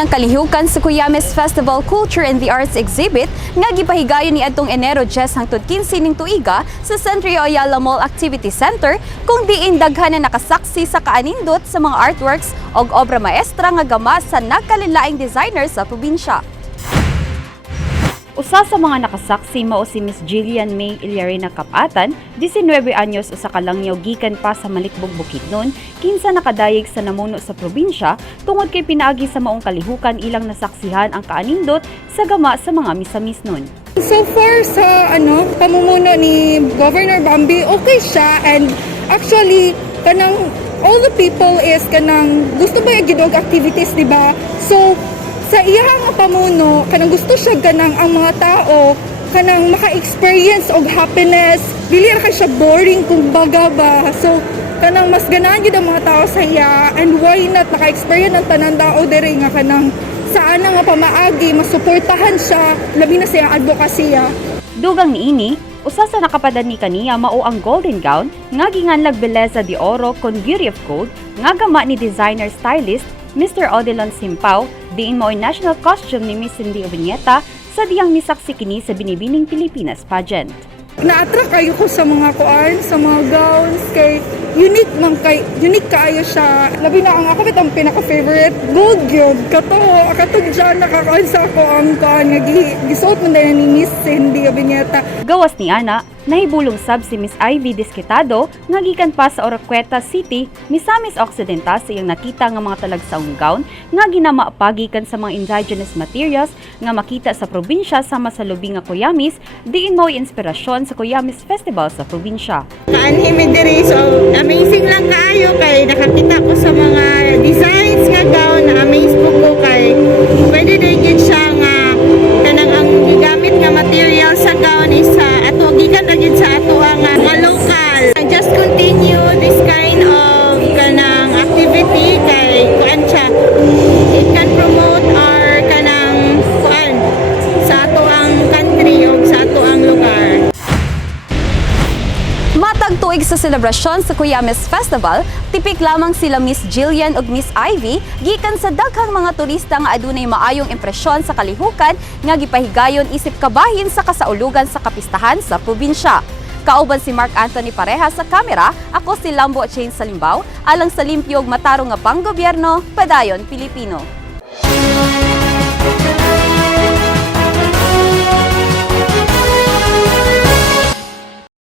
ng kalihukan sa Cuyames Festival Culture and the Arts Exhibit nga gipahigayon ni adtong Enero 10 hangtod 15 ning tuiga sa Centro Ayala Mall Activity Center kung diin daghan na nakasaksi sa kaanindot sa mga artworks og obra maestra nga gama sa nagkalilaing designer sa probinsya. Usa sa mga nakasaksi mao si Miss Jillian May Ilyarina Kapatan, 19 anyos usa ka langyaw gikan pa sa Malikbog Bukidnon, kinsa nakadayeg sa namuno sa probinsya tungod kay pinaagi sa maong kalihukan ilang nasaksihan ang kaanindot sa gama sa mga misamis nun. So far sa pamumuno ni Governor Bambi, okay siya, and actually kanang all the people is kanang gusto ba yung gidog activities, di ba? So sa iyang pamuno, kanang gusto siya ganang ang mga tao kanang maka-experience og happiness. Dili ra kay siya boring kung baga ba. So kanang mas ganahan gyud ang mga tao sa iya, and why not maka-experience ng tanan tao diri nga kanang saan nga pamaagi masuportahan siya labi na sa advokasya. Dugang niini, usa sa nakapadad ni kaniya mao ang golden gown nga ginganlag Beleza de Oro con Beauty of Gold nga gama ni designer stylist Mr. Odilon Simpao, diin mo'y national costume ni Miss Cindy Oviñeta sa diyang misaksi kini sa Binibining Pilipinas pageant. Na-attract kayo ko sa mga sa mga gowns, kay unique kayo siya. Labi na ang ako bitang pinaka-favorite, gold yun. Katong dyan nakakaon sa ako ang nga gisuot man din ni Miss Cindy Oviñeta. Gawas ni Ana, nahibulong sab si Miss Ivy Desquitado nga gikan pa sa Oroqueta City, Misamis Occidental sa iyang nakita nga mga talagsaong gown nga ginama pagikan sa mga indigenous materials nga makita sa probinsya sama sa lubing nga Cuyames, diin mo'y inspirasyon sa Cuyames Festival sa probinsya. Kaanhimi diri, so amazing lang kaayo kay nakakita ko sa mga designs nga gown, na amaze po ko kay pwede din siya nga kanang ang gigamit nga material sa gown is ato gikan ra gyud sa ato nga local. Just continue this kind of kanang activity kay kuan siya, it can promote our kanang kuan sa ato ang country o sa ato ang lugar. Matag tuig sa selebrasyon sa Cuyames Festival, tipik lamang sila Miss Jillian ug Miss Ivy gikan sa daghang mga turista nga adunay maayong impresyon sa kalihukan nga gipahigayon isip kabahin sa kasaulugan sa kapistahan sa probinsya. Kauban si Mark Anthony Pareha sa kamera, ako si Lambo Chain Salimbaw, alang sa limpyo ug matarong nga panggobyerno, padayon Pilipino.